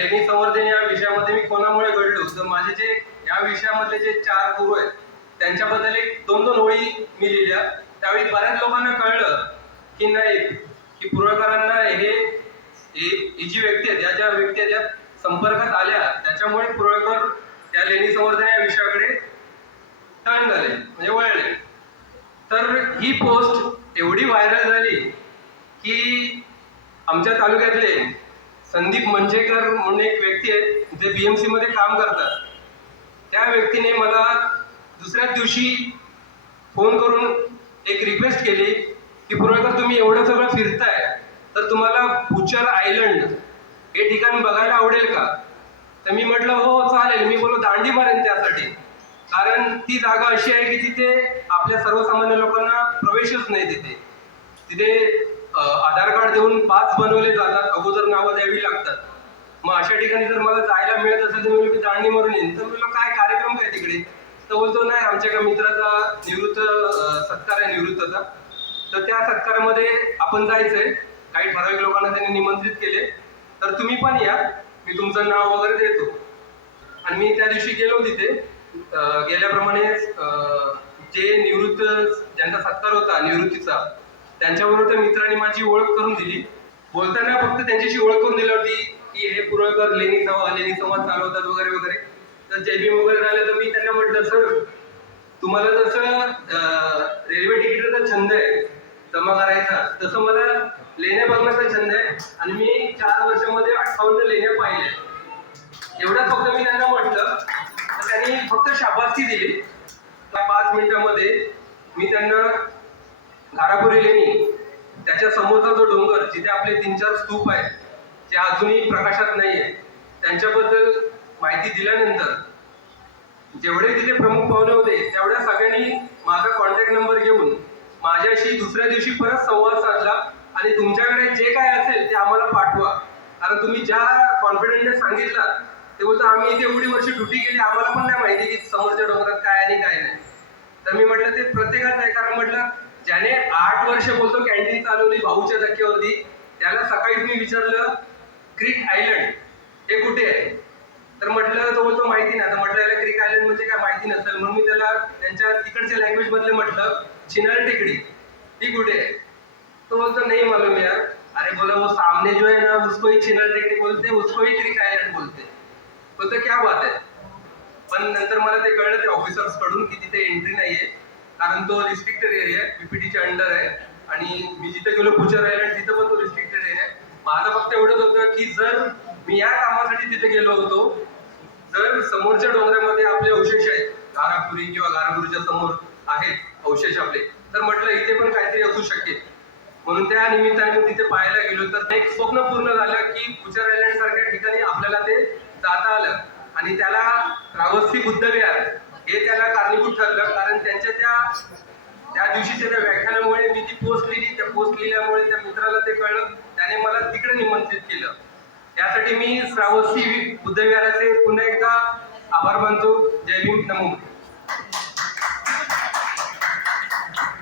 लेणी संवर्धन या विषयामध्ये मी कोणामुळे घडलो, तर माझे जे या विषयामधले जे 4 गुरु आहेत त्यांच्याबद्दल एक 2-2 ओळी मी लिहिल्या. त्यावेळी बऱ्याच लोकांना कळलं की नाही, की पुरळकरांना ही जी व्यक्ती आहेत, या ज्या व्यक्ती आहेत, संपर्कात आल्या त्याच्यामुळे पुरळकर या लेणी संवर्धन या विषयाकडे टर्न झाले, म्हणजे वळले. तर ही पोस्ट एवढी व्हायरल झाली की आमच्या तालुक्यातले संदीप मंजेकर म्हणून एक व्यक्ती आहे, जे BMC मध्ये काम करतात. त्या व्यक्तीने मला दुसऱ्याच दिवशी फोन करून एक रिक्वेस्ट केली की पुरळकर, तुम्ही एवढं सगळं फिरताय तर तुम्हाला पुचर आयलंड हे ठिकाण बघायला आवडेल का? तर मी म्हटलं हो चालेल. मी बोललो दांडी मारेन त्यासाठी, कारण ती जागा अशी आहे की तिथे आपल्या सर्वसामान्य लोकांना प्रवेशच नाही. तिथे आधार कार्ड देऊन पास बनवले जातात, अगोदर नावं द्यावी लागतात. मग अशा ठिकाणी जर मला जायला मिळत असेल तर मी दांडी मारून येईन. तर मला काय कार्यक्रम काय तिकडे? तर बोलतो नाही, आमच्या एका मित्राचा निवृत्त सत्कार आहे निवृत्ताचा, तर त्या सत्कारामध्ये आपण जायचंय. काही ठराविक लोकांना त्यांनी निमंत्रित केले, तर तुम्ही पण या, मी तुमचं नाव वगैरे देतो. आणि मी त्या दिवशी गेलो तिथे. गेल्याप्रमाणे जे निवृत्त, ज्यांचा सत्कार होता निवृत्तीचा, त्यांच्याबरोबर त्या मित्रांनी माझी ओळख करून दिली. बोलताना फक्त त्यांच्याशी ओळख करून दिली होती की हे पुरळकर लेणी संवाद चालवतात वगैरे वगैरे. तर जयभीम वगैरे झालं. तर मी त्यांना म्हटलं, सर तुम्हाला जसं रेल्वे तिकीटचा छंद आहे जमा करायचा, तसं मला लेण्या बघण्याचा छंद आहे आणि मी 4 वर्षामध्ये 58 लेण्या पाहिल्या. एवढंच फक्त मी त्यांना म्हटलं. तर त्यांनी फक्त शाबासकी दिली. 5 मिनिटांमध्ये मी त्यांना घारापुरी लेणी, त्याच्या समोरचा जो डोंगर जिथे आपले 3-4 स्तूप आहेत जे अजूनही प्रकाशात नाहीये, त्यांच्याबद्दल माहिती दिल्यानंतर जेवढे तिथे प्रमुख पाहुणे होते तेवढ्या सगळ्यांनी माझा कॉन्टॅक्ट नंबर घेऊन माझ्याशी दुसऱ्या दिवशी परत संवाद साधला आणि तुमच्याकडे जे काय असेल ते आम्हाला पाठवा, कारण तुम्ही ज्या कॉन्फिडन्सने सांगितलं ते बोलतो आम्ही इथे एवढी वर्ष ड्युटी केली, आम्हाला पण नाही माहिती की समोरच्या डोंगरात काय आणि काय नाही. तर मी म्हटलं ते प्रत्येकाचं आहे, कारण म्हटलं ज्याने 8 वर्ष बोलतो कॅन्टीन चालवली भाऊच्या धक्क्यावरती, त्याला सकाळीच मी विचारलं क्रिक आयलंड हे कुठे आहे? तर म्हटलं, तो बोलतो माहिती नाही. तर म्हटलं याला क्रिक आयलंड म्हणजे काय माहिती नसेल, म्हणून मी त्याला त्यांच्या तिकडच्या लँग्वेज मधले म्हटलं चिनार टेकडी ती कुठे आहे? तो बोलतो नाही मालूम यार. अरे बोला वो सामने जो है ना उसको ही चिनार टेकडी बोलते, उसको ही क्रिक आयलंड बोलते. बोलतो क्या बात आहे. पण नंतर मला ते कळलं ते ऑफिसर्स कडून की तिथे एंट्री नाहीये, कारण तो रिस्ट्रिक्टेड एरिया आहे, PPTच्या अंडर आहे. आणि मी जिथे गेलो पुचर आयलंड तिथं पण तो रिस्ट्रिक्टेड एरिया आहे. माझं फक्त एवढंच होतं की जर मी या कामासाठी तिथे गेलो होतो, जर समोरच्या डोंगरामध्ये आपले अवशेष आहेत, घारापुरी किंवा घारापुरीच्या समोर आहेत अवशेष आपले, तर म्हटलं इथे पण काहीतरी असू शकेल. म्हणून त्या निमित्ताने तिथे पाहायला गेलो. तर एक स्वप्न पूर्ण झालं की पुचर आयलंड सारख्या ठिकाणी आपल्याला ते जाता आलं. आणि त्याला रावस्ती बुद्ध विहार हे त्याला कारणीभूत ठरलं, कारण त्यांच्या त्या दिवशीच्या त्या व्याख्यानामुळे मी ती पोस्ट लिहिली. त्या पोस्ट लिहिल्यामुळे त्या मित्राला ते कळलं, त्याने मला तिकडे निमंत्रित केलं. त्यासाठी मी श्रावस्ती बुद्धविहाराचे पुन्हा एकदा आभार मानतो. जय भीम, नमो.